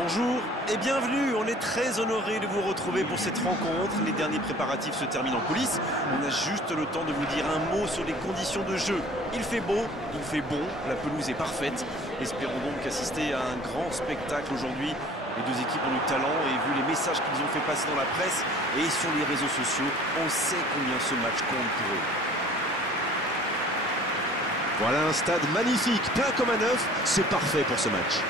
Bonjour et bienvenue, on est très honoré de vous retrouver pour cette rencontre. Les derniers préparatifs se terminent en coulisses. On a juste le temps de vous dire un mot sur les conditions de jeu. Il fait beau, il fait bon, la pelouse est parfaite. Espérons donc assister à un grand spectacle aujourd'hui. Les deux équipes ont du talent et vu les messages qu'ils ont fait passer dans la presse et sur les réseaux sociaux, on sait combien ce match compte pour eux. Voilà un stade magnifique, plein comme un neuf, c'est parfait pour ce match.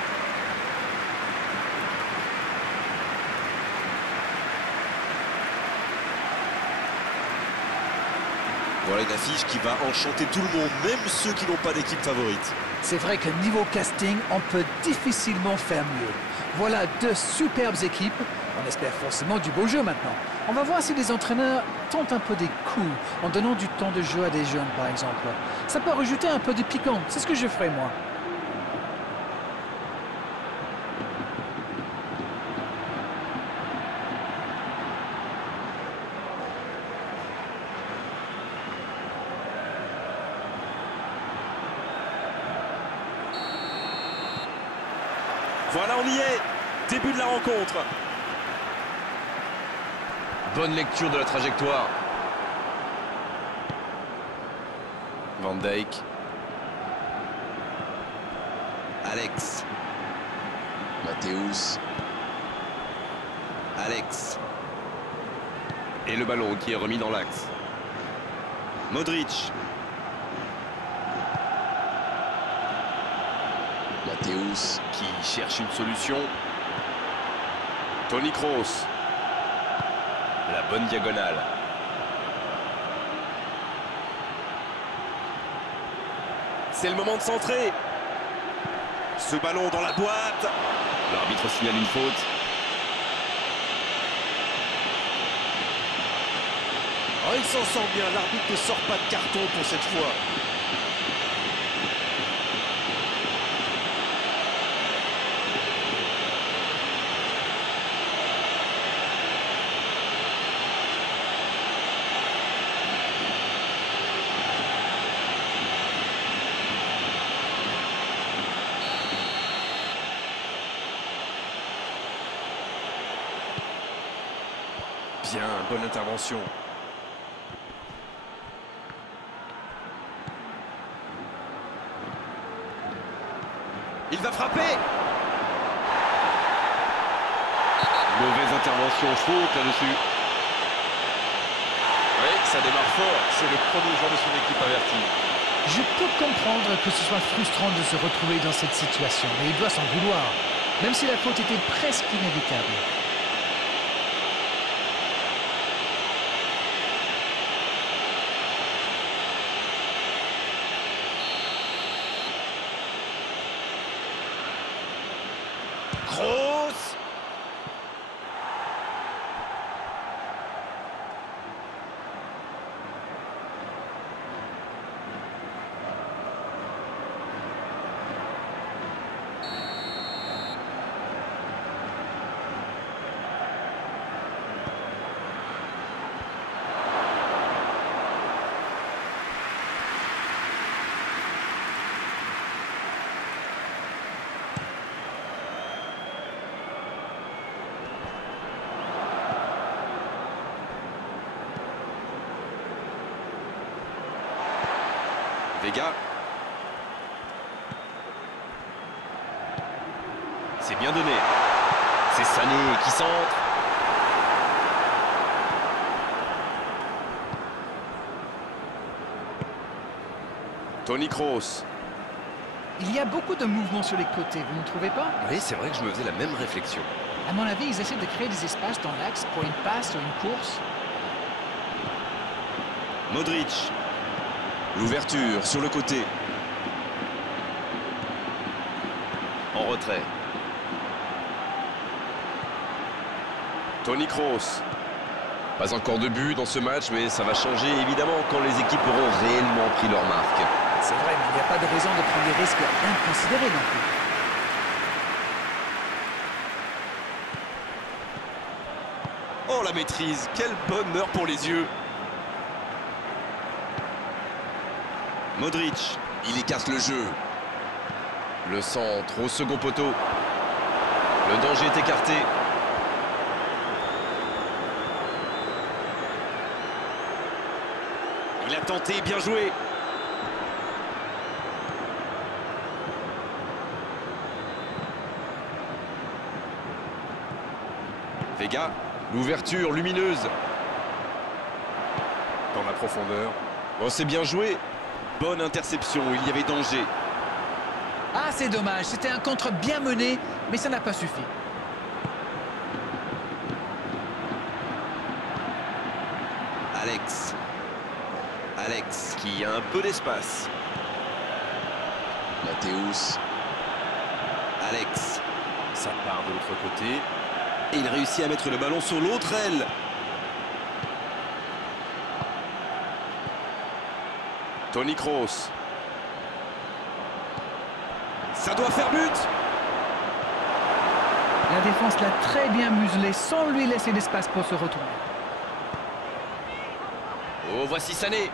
Voilà une affiche qui va enchanter tout le monde, même ceux qui n'ont pas d'équipe favorite. C'est vrai que niveau casting, on peut difficilement faire mieux. Voilà deux superbes équipes. On espère forcément du beau jeu maintenant. On va voir si les entraîneurs tentent un peu des coups en donnant du temps de jeu à des jeunes, par exemple. Ça peut rajouter un peu de piquant. C'est ce que je ferai, moi. Voilà, on y est. Début de la rencontre. Bonne lecture de la trajectoire. Van Dijk. Alex. Matthäus. Alex. Et le ballon qui est remis dans l'axe. Modric. Matthäus qui cherche une solution. Toni Kroos. La bonne diagonale. C'est le moment de centrer. Ce ballon dans la boîte. L'arbitre signale une faute. Oh, il s'en sort bien. L'arbitre ne sort pas de carton pour cette fois. Bien, bonne intervention. Il va frapper. Mauvaise intervention, faute là-dessus. Oui, ça démarre fort. C'est le premier joueur de son équipe averti. Je peux comprendre que ce soit frustrant de se retrouver dans cette situation, mais il doit s'en vouloir, même si la faute était presque inévitable. Kroos. Vega. C'est bien donné. C'est Sané qui centre. Toni Kroos. Il y a beaucoup de mouvements sur les côtés, vous ne trouvez pas? Oui, c'est vrai que je me faisais la même réflexion. À mon avis, ils essaient de créer des espaces dans l'axe pour une passe ou une course. Modric. L'ouverture sur le côté. En retrait. Toni Kroos. Pas encore de but dans ce match, mais ça va changer évidemment quand les équipes auront réellement pris leur marque. C'est vrai, mais il n'y a pas de raison de prendre des risques inconsidérés non plus. Oh, la maîtrise. Quel bonheur pour les yeux. Modric. Il écarte le jeu. Le centre au second poteau. Le danger est écarté. Il a tenté, bien joué. Vega. L'ouverture lumineuse. Dans la profondeur. Oh, c'est bien joué. Bonne interception, il y avait danger. Ah, c'est dommage, c'était un contre bien mené, mais ça n'a pas suffi. Alex. Alex qui a un peu d'espace. Mathéus. Alex. Ça part de l'autre côté. Et il réussit à mettre le ballon sur l'autre aile. Toni Kroos. Ça doit faire but. La défense l'a très bien muselé sans lui laisser d'espace pour se retourner. Oh, voici Sané.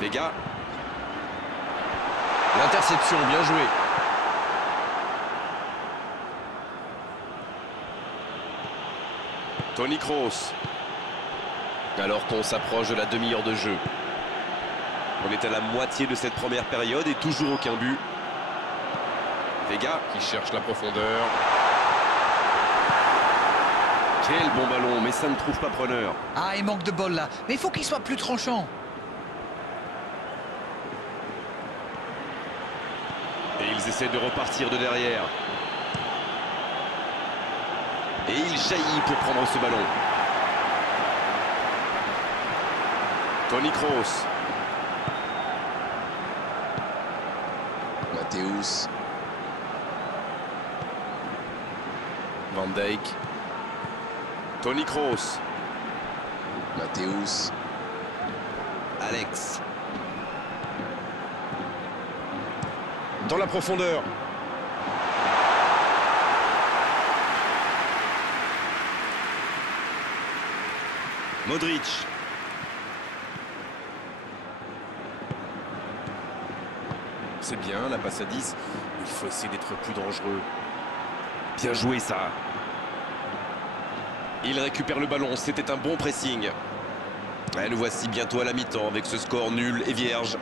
Vega. L'interception, bien joué. Toni Kroos. Alors qu'on s'approche de la demi-heure de jeu. On est à la moitié de cette première période et toujours aucun but. Vega Qui cherche la profondeur. Quel bon ballon, mais ça ne trouve pas preneur. Ah, il manque de bol là, mais il faut qu'il soit plus tranchant. Et ils essaient de repartir de derrière. Et il jaillit pour prendre ce ballon. Toni Kroos. Mathéus. Van Dijk. Toni Kroos. Mathéus. Alex. Dans la profondeur. Modric. C'est bien, la passe à 10. Il faut essayer d'être plus dangereux. Bien joué, ça. Il récupère le ballon, c'était un bon pressing. Et le voici bientôt à la mi-temps avec ce score nul et vierge.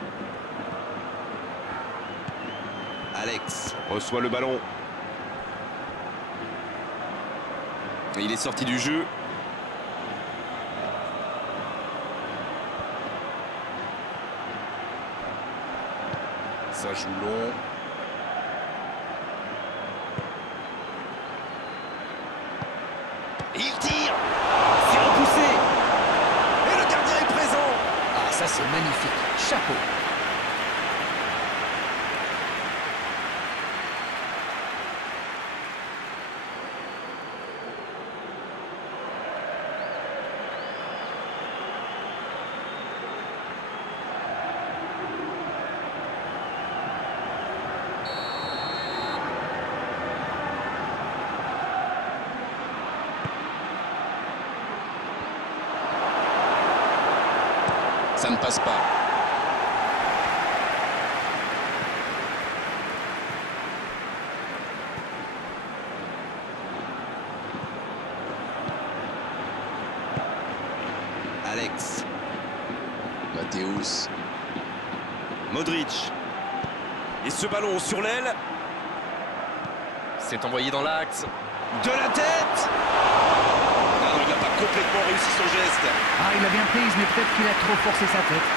Alex reçoit le ballon. Et il est sorti du jeu. Ça joue long. Et il tire. C'est repoussé. Et le gardien est présent. Ah, ça c'est magnifique. Chapeau. Ça ne passe pas. Alex. Mathéus. Modric. Et ce ballon sur l'aile. C'est envoyé dans l'axe. De la tête. Non, il n'a pas complètement réussi son geste. Ah, il a bien prise, mais peut-être qu'il a trop forcé sa tête.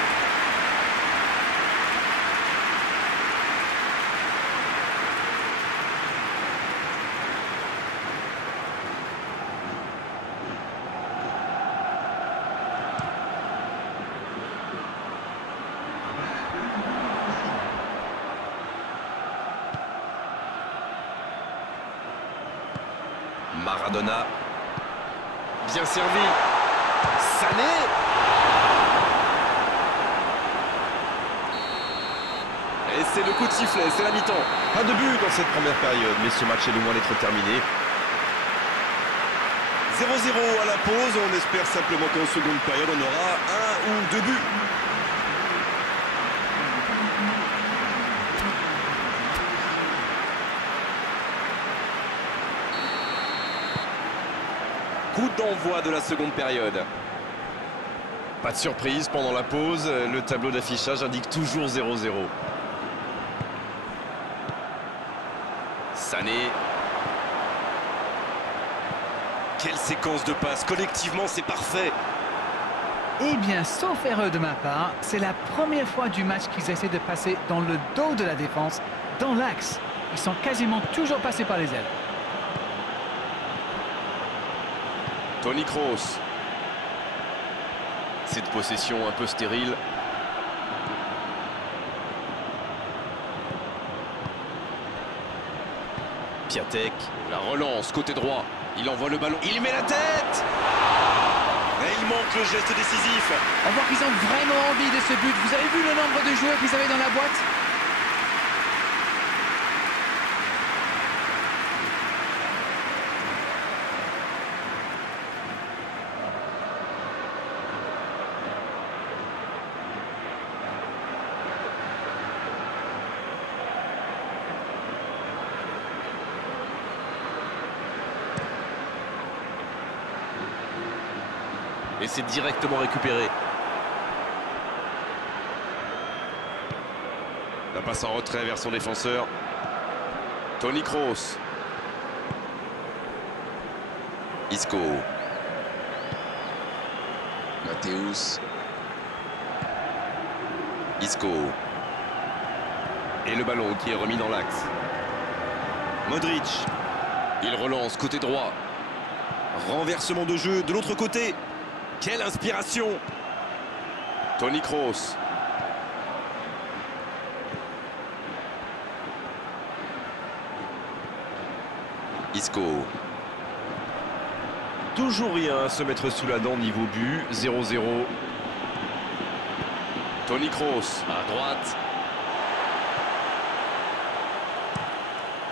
Maradona. Bien servi. Sané. Et c'est le coup de sifflet, c'est la mi-temps. Pas de but dans cette première période, mais ce match est loin d'être terminé. 0-0 à la pause. On espère simplement qu'en seconde période, on aura un ou deux buts. Coup d'envoi de la seconde période. Pas de surprise pendant la pause, le tableau d'affichage indique toujours 0-0. Sané. Quelle séquence de passes, collectivement c'est parfait. Eh bien, sauf erreur de ma part, c'est la première fois du match qu'ils essaient de passer dans le dos de la défense, dans l'axe. Ils sont quasiment toujours passés par les ailes. Toni Kroos. Cette possession un peu stérile. Piatek. La relance côté droit. Il envoie le ballon. Il met la tête. Et il manque le geste décisif. On voit qu'ils ont vraiment envie de ce but. Vous avez vu le nombre de joueurs qu'ils avaient dans la boîte? Et c'est directement récupéré. La passe en retrait vers son défenseur. Toni Kroos. Isco. Matthäus. Isco. Et le ballon qui est remis dans l'axe. Modric. Il relance côté droit. Renversement de jeu de l'autre côté. Quelle inspiration! Toni Kroos. Isco. Toujours rien à se mettre sous la dent niveau but. 0-0. Toni Kroos à droite.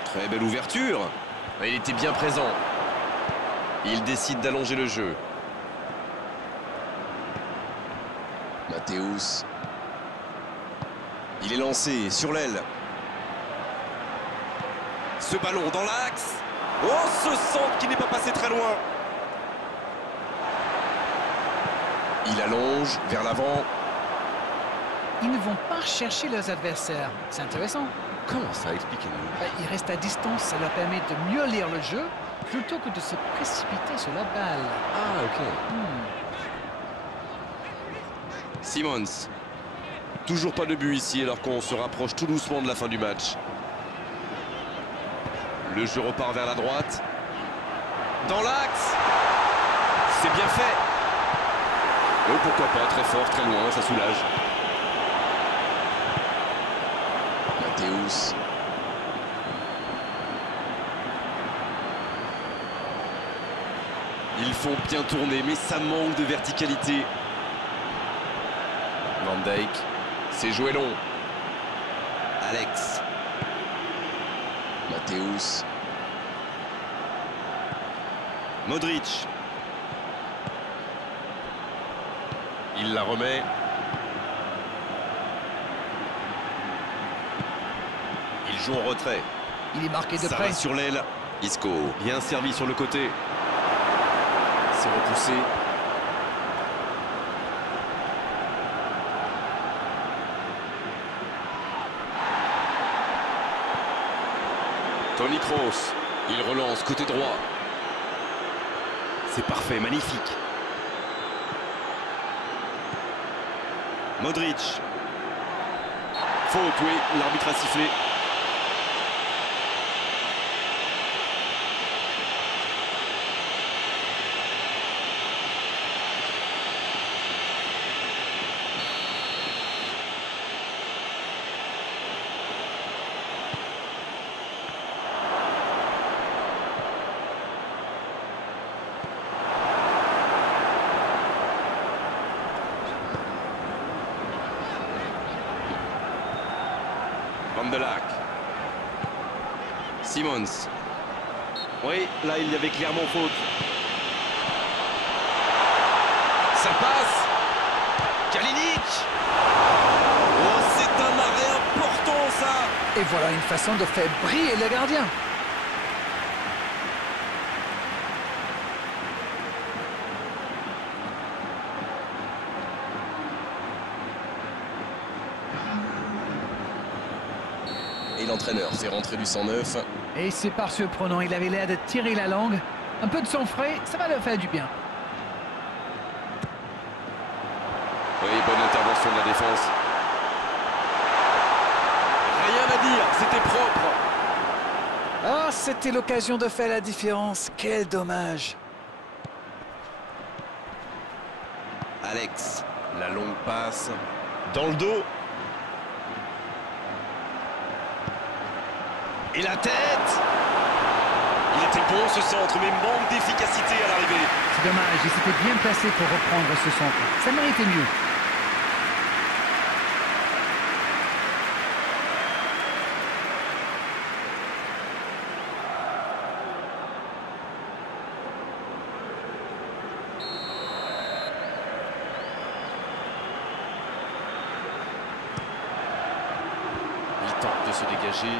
Très belle ouverture. Il était bien présent. Il décide d'allonger le jeu. Matthäus. Il est lancé sur l'aile. Ce ballon dans l'axe. Oh, ce centre qui n'est pas passé très loin. Il allonge vers l'avant. Ils ne vont pas chercher leurs adversaires. C'est intéressant. Comment ça? Expliquez-nous. Ils restent à distance, ça leur permet de mieux lire le jeu plutôt que de se précipiter sur la balle. Ah, ok. Simons. Toujours pas de but ici alors qu'on se rapproche tout doucement de la fin du match. Le jeu repart vers la droite. Dans l'axe. C'est bien fait. Oh, pourquoi pas, très fort, très loin, ça soulage. Matthäus. Ils font bien tourner, mais ça manque de verticalité. Van Dijk, c'est joué long. Alex. Matthäus. Modric. Il la remet. Il joue en retrait. Il est marqué de Ça près. va sur l'aile. Isco. Bien servi sur le côté. C'est repoussé. Toni Kroos. Il relance côté droit. C'est parfait, magnifique. Modric. Faute, oui, L'arbitre a sifflé. Van de Laak. Simons. Oui, là il y avait clairement faute. Ça passe. Kalinic. Oh, c'est un arrêt important ça. Et voilà une façon de faire briller le gardien. Et l'entraîneur fait rentrer du 109. Et c'est pas surprenant, il avait l'air de tirer la langue. Un peu de sang frais, ça va leur faire du bien. Oui, bonne intervention de la défense. Rien à dire, c'était propre. Ah, c'était l'occasion de faire la différence. Quel dommage. Alex, la longue passe dans le dos. Et la tête. Il était bon ce centre, mais manque d'efficacité à l'arrivée. C'est dommage, il s'était bien placé pour reprendre ce centre. Ça méritait mieux. Il tente de se dégager.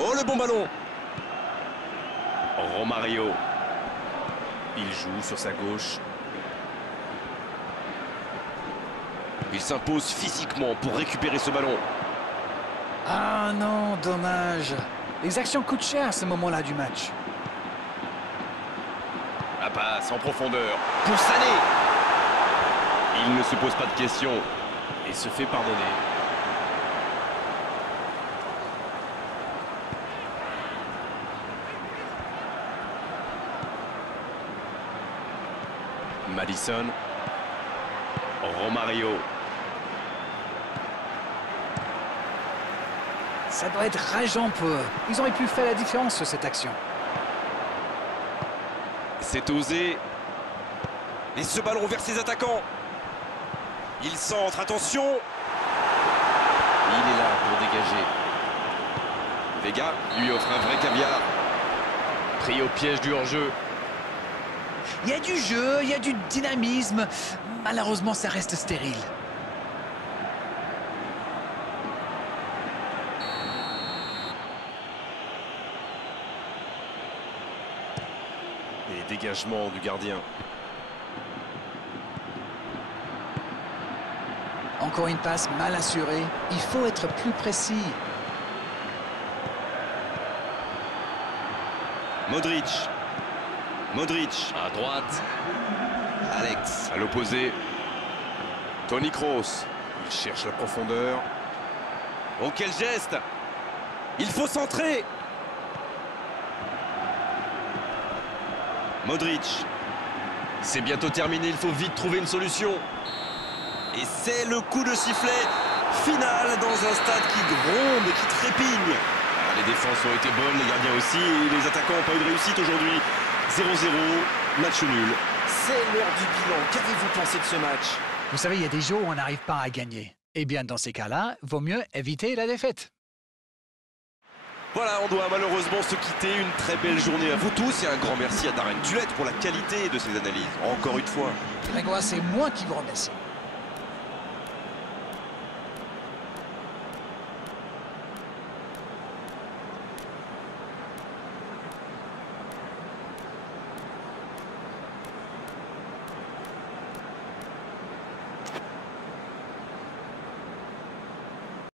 Oh, le bon ballon. Romario. Il joue sur sa gauche. Il s'impose physiquement pour récupérer ce ballon. Ah non, dommage. Les actions coûtent cher à ce moment-là du match. La passe en profondeur pour Sané. Il ne se pose pas de questions et se fait pardonner. Madison. Romario. Ça doit être rageant pour eux. Ils auraient pu faire la différence sur cette action. C'est osé. Et ce ballon vers ses attaquants. Il centre, attention. Il est là pour dégager. Vega lui offre un vrai caviar. Pris au piège du hors-jeu. Il y a du jeu, il y a du dynamisme. Malheureusement, ça reste stérile. Et dégagement du gardien. Encore une passe mal assurée. Il faut être plus précis. Modric. Modric à droite. Alex à l'opposé. Toni Kroos. Il cherche la profondeur. Oh, quel geste! Il faut centrer. Modric. C'est bientôt terminé, il faut vite trouver une solution. Et c'est le coup de sifflet final dans un stade qui gronde, qui trépigne. Ah, les défenses ont été bonnes, les gardiens aussi, et les attaquants n'ont pas eu de réussite aujourd'hui. 0-0, match nul. C'est l'heure du bilan. Qu'avez-vous pensé de ce match? Vous savez, il y a des jours où on n'arrive pas à gagner. Eh bien, dans ces cas-là, vaut mieux éviter la défaite. Voilà, on doit malheureusement se quitter. Une très belle journée à vous tous et un grand merci à Darren Tulette pour la qualité de ses analyses. Encore une fois. Grégoire, c'est moi qui vous remercie.